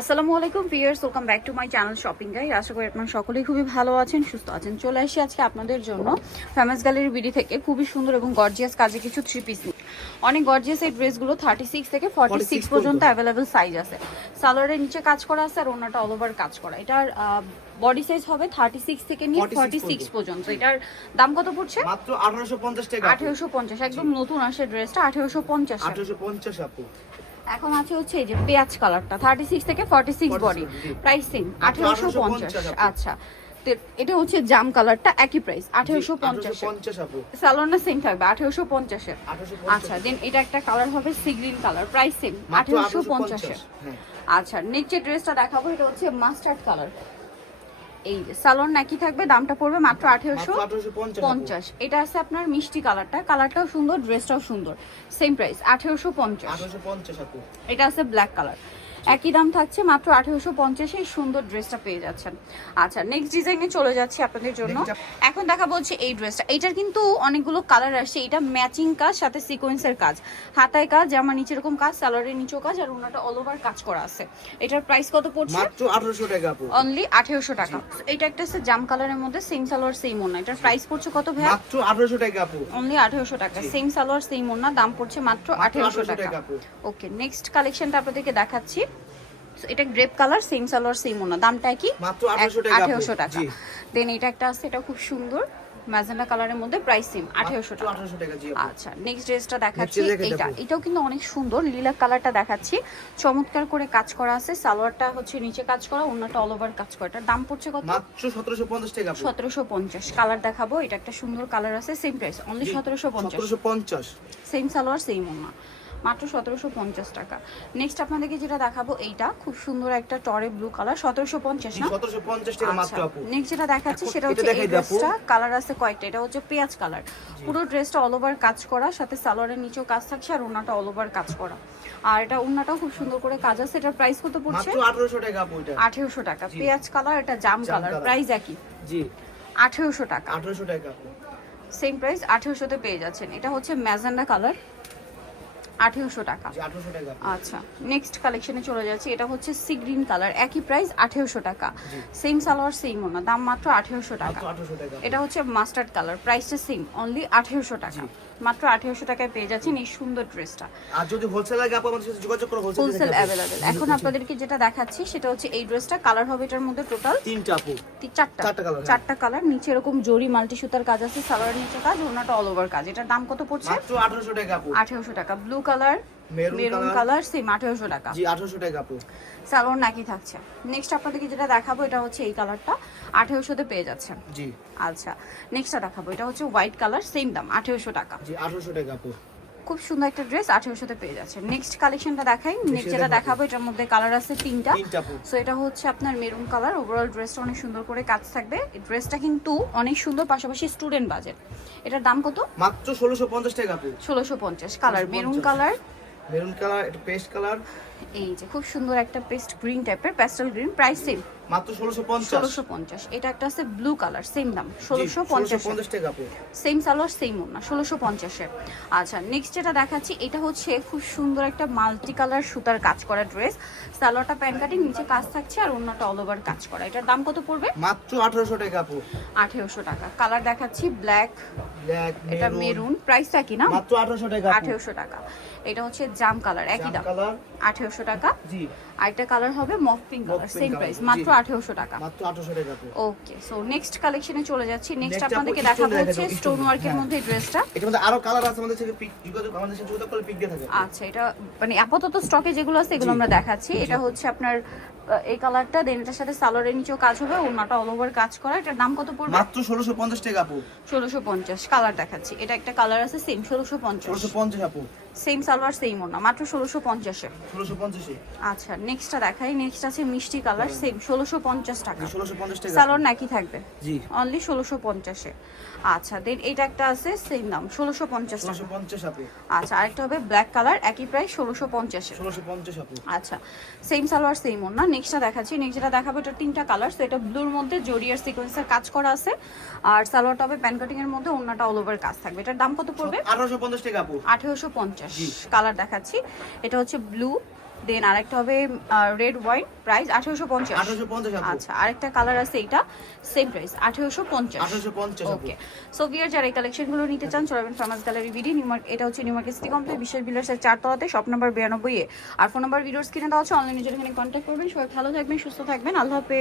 আসসালামু আলাইকুম viewers, welcome back to my channel shopping guide. আশা করি আপনারা সকলেই খুবই ভালো আছেন, সুস্থ আছেন। চলে আসি আজকে আপনাদের জন্য ফেমাস গ্যালারি বিডি থেকে খুবই সুন্দর এবং গর্জিয়াস কাজে কিছু থ্রি পিস। অনেক গর্জিয়াস এই ড্রেসগুলো 36 থেকে 46 পর্যন্ত অ্যাভেলেবেল সাইজ আছে। সালোয়ারের নিচে কাজ করা আছে আর ওনাটা অল ওভার কাজ করা। এটার বডি সাইজ হবে 36 থেকে নিয়ে 46 পর্যন্ত। এটার দাম কত পড়ছে? মাত্র 1850 টাকা। 1850, একদম নতুন আসে ড্রেসটা। 1850 1850 আপু। এখন আছে হচ্ছে এই যে পেঁয়াজ কালারটা 36 থেকে 46 বডি, প্রাইস সেম 1850। আচ্ছা, তো এটা হচ্ছে জাম কালারটা, একই প্রাইস 1850 আপু। সালোয়ারটা সেম থাকবে 1850 এর। আচ্ছা, দেন এটা একটা কালার হবে sea green colour, price same 1850 এর। আচ্ছা, নেক্সট ড্রেসটা দেখাবো, এটা হচ্ছে মাস্টার্ড কালার। এই যে সালোয়ার নাকি থাকবে, দামটা পড়বে মাত্র 1850। এটা আছে আপনার মিষ্টি কালারটা, কালারটাও সুন্দর, ড্রেসটাও সুন্দর, সেম প্রাইস 1850 আপু। এটা আছে ব্ল্যাক কালার, একই দাম থাকছে মাত্র 1850 এই সুন্দর ড্রেসটা পেয়ে যাচ্ছেন। আচ্ছা, নেক্সট ডিজাইনে চলে যাচ্ছি আপনাদের জন্য। এখন দেখাবো হচ্ছে এই ড্রেসটা। এইটার কিন্তু অনেকগুলো কালার আসছে। এটা ম্যাচিং কাজ, সাথে সিকোয়েন্সের কাজ, হাতায় কাজ, জামা নিচে এরকম কাজ, সালোয়ারের নিচেও কাজ, আর ওনাটা অল ওভার কাজ করা আছে। এটার প্রাইস কত পড়ছে? মাত্র 1800 টাকা আপু। অনলি 1800 টাকা। এটা একটা আছে জাম কালারের মধ্যে, সেম সালোয়ার সেম ওড়না। এটার প্রাইস পড়ছে কত ভাই? মাত্র 1800 টাকা আপু। অনলি 1800 টাকা। সেম সালোয়ার সেম ওড়না, দাম পড়ছে মাত্র 1800 টাকা। ওকে, নেক্সট কালেকশনটা আপনাদেরকে দেখাচ্ছি। এটা grape colour, same salwar same ওড়না, দামটা কি? মাত্র 1800 টাকা। দেন এটা একটা আছে, এটা খুব সুন্দর ম্যাজেন্টা কালারের মধ্যে, প্রাইস সেম 1800 টাকা। আচ্ছা, নেক্সট ড্রেসটা দেখাচ্ছি। এটাও কিন্তু অনেক সুন্দর, লিলাক কালারটা দেখাচ্ছি। চমৎকার করে কাজ করা আছে, সালোয়ারটা হচ্ছে নিচে কাজ করা, ওড়নাটা অল ওভার কাজ করা। এটার দাম পড়ছে কত? মাত্র 1750 টাকা। 1750। কালার দেখাবো, এটা একটা সুন্দর কালার আছে, same price only 1750। Same salwar same ওড়না, মাত্র 1750 টাকা। নেক্সট আপনাদেরকে যেটা দেখাবো, এইটা খুব সুন্দর একটা টরে ব্লু কালার, 1750 না? 1750 টাকা মাত্র আপু। নেক্সট যেটা দেখাচ্ছি সেটা হচ্ছে এই ড্রেসটা, কালার আছে কয়টা। এটা হচ্ছে পেঁয়াজ কালার, পুরো ড্রেসটা অল ওভার কাজ করা, সাথে সালোয়ারের নিচেও কাজ থাকছে, আর ওন্নাটা অল ওভার কাজ করা। আর এটা ওন্নাটাও খুব সুন্দর করে কাজ আছে। এটার প্রাইস কত পড়ছে? মাত্র 1800 টাকা আপু। এটা 1800 টাকা। পেঁয়াজ কালার, এটা জাম কালার, প্রাইস একই। জি, 1800 টাকা। 1800 টাকা আপু। সেম প্রাইস 1800 তে পেয়ে যাচ্ছেন। এটা হচ্ছে ম্যাজেন্ডা কালার, 1800 টাকা। আচ্ছা, নেক্সট কালেকশনে চলে যাচ্ছি। এটা হচ্ছে সি গ্রিন কালার, একই প্রাইস 1800 টাকা। সেম সালোয়ার সেম ওড়না, দাম মাত্র 1800 টাকা। এটা হচ্ছে মাস্টার্ড কালার, প্রাইসটা সেম অনলি 1800 টাকা। মাত্র 1800 টাকায় পেয়ে যাচ্ছেন এই সুন্দর ড্রেসটা। আর যদি হোলসেল লাগে আপু আমাদের সাথে যোগাযোগ করো, হোলসেল अवेलेबल। এখন আপনাদেরকে যেটা দেখাচ্ছি সেটা হচ্ছে এই ড্রেসটা। কালার হবে এটার মধ্যে টোটাল 3টা আপু। চারটা কালার। নিচে এরকম জরি মাল্টি সুতার কাজ আছে, সালোয়ার নিচে কাজ, ওড়নাটা অল ওভার কাজ। এটার দাম কত পড়ছে? মাত্র 1800 টাকা আপু। 1800 টাকা। Blue colour, maroon colour, same 1800 টাকা। জি, 1800 টাকা আপু। সালোয়ার নাকি থাকছে। নেক্সট আপনাদেরকে যেটা দেখাবো, এটা হচ্ছে এই কালারটা, 1800 তে পেয়ে যাচ্ছেন। জি। আচ্ছা, নেক্সটটা দেখাবো, এটা হচ্ছে হোয়াইট কালার, সেম দাম 1800 টাকা। জি, 1800 টাকা আপু। খুব সুন্দর একটা ড্রেস, 1800 তে পেয়ে যাচ্ছেন। নেক্সট কালেকশনটা দেখাই। নেক্সট যেটা দেখাবো, এটার মধ্যে কালার আছে তিনটা। সো এটা হচ্ছে আপনার মেরুন কালার। ওভারঅল ড্রেসটা অনেক সুন্দর করে কাজ থাকবে। এই ড্রেসটা কিন্তু অনেক সুন্দর, পাশাপাশি স্টুডেন্ট বাজেট। এটার দাম কত? মাত্র 1650 টাকা আপু। 1650। কালার মেরুন কালার, এটা পেস্ট কালার। এই যে খুব সুন্দর একটা পেস্ট গ্রিন টাইপের, প্যাস্টেল গ্রিন, প্রাইস সেম মাত্র 1650। এটা একটা আছে ব্লু কালার, সেম দাম 1650 টাকা আপু। সেম সালোয়ার সেম ওড়না, 1650 এর। আচ্ছা, নেক্সট যেটা দেখাচ্ছি, এটা হচ্ছে খুব সুন্দর একটা মাল্টি কালার সুতার কাজ করা ড্রেস। সালোয়ারটা প্যান কাটিং, নিচে কাজ থাকছে, আর ওড়নাটা অল ওভার কাজ করা। এটার দাম কত পড়বে? মাত্র 1800 টাকা আপু। 1800 টাকা। কালার দেখাচ্ছি ব্ল্যাক, এটা মেরুন, প্রাইসটা কি না? মাত্র 1800 টাকা। 1800 টাকা। এটা হচ্ছে জাম কালার, একই দাম 1800 টাকা। জি। আরেকটা কালার হবে মফ পিঙ্ক কালার, সেম প্রাইস মাত্র 1800 টাকা। মাত্র 1800 টাকা। ওকে, সো নেক্সট কালেকশনে চলে যাচ্ছি। নেক্সট আপনাদেরকে দেখাবো হচ্ছে স্টোন ওয়ার্কের মধ্যে ড্রেসটা। এটার মধ্যে আরো কালার আছে, আমাদের সাথে পিক আমাদের সাথে যোগাযোগ করলে পিক দিয়ে থাকে। আচ্ছা, এটা মানে আপাতত স্টকে যেগুলো আছে এগুলো আমরা দেখাচ্ছি। এটা হচ্ছে আপনার এই কালারটা, দেন এটার সাথে সালোয়ারের নিচেও কাজ হবে, ওড়নাটা অল ওভার কাজ করা। এটার দাম কত পড়বে? মাত্র 1650 টাকা আপু। 1650। কালার দেখাচ্ছি, এটা একটা কালার আছে সেম 1650 আপু। সেম সালোয়ার সেম ওড়না, মাত্র 1650 এ। 1650 এ। আচ্ছা, নেক্সটটা দেখাই। নেক্সট আছে মিষ্টি কালার, সেম 1650 টাকা। 1650 টাকা। সালোয়ার নাকি থাকবে? জি। অনলি 1650 এ। আচ্ছা, দেন এটা একটা আছে সেম দাম 1650 টাকা। 1650 আপু। আচ্ছা, আরেকটা হবে ব্ল্যাক কালার, একই প্রাইস 1650 এ। 1650 আপু। আচ্ছা, সেম সালোয়ার সেম ওড়না। নেক্সটটা দেখাচ্ছি। নেক্সট যেটা দেখাবো, এটা তিনটা কালার। সো এটা ব্লুর মধ্যে জরিয়ার সিকোয়েন্সের কাজ করা আছে, আর সালোয়ারটা হবে প্যান কাটিং এর মধ্যে, ওড়নাটা অল ওভার কাজ থাকবে। এটার দাম কত পড়বে? 1850 টাকা আপু। 1850। কালার দেখাচ্ছি, এটা হচ্ছে ব্লু, দেন আরেকটা হবে রেড ওয়াইন, প্রাইস 1850। 1850 আপু। আচ্ছা, আরেকটা কালার আছে, এটা সেম প্রাইস 1850। 1850 আপু। ওকে, সো ভিউয়ার যারা এই কালেকশনগুলো নিতে চান চলে আসবেন famous gallery BD, new market. এটা হচ্ছে নিউ মার্কেট সিটি কমপ্লেক্স, বিশাল বিল্ডার্সের 4 তলাতে, শপ নাম্বার 92 এ। আর ফোন নাম্বার ভিডিওর স্ক্রিনে দেওয়া আছে, অনলাইনে জন্য এখানে কন্ট্যাক্ট করবেন। সবাই ভালো থাকবেন, সুস্থ থাকবেন, আল্লাহ হাফেজ।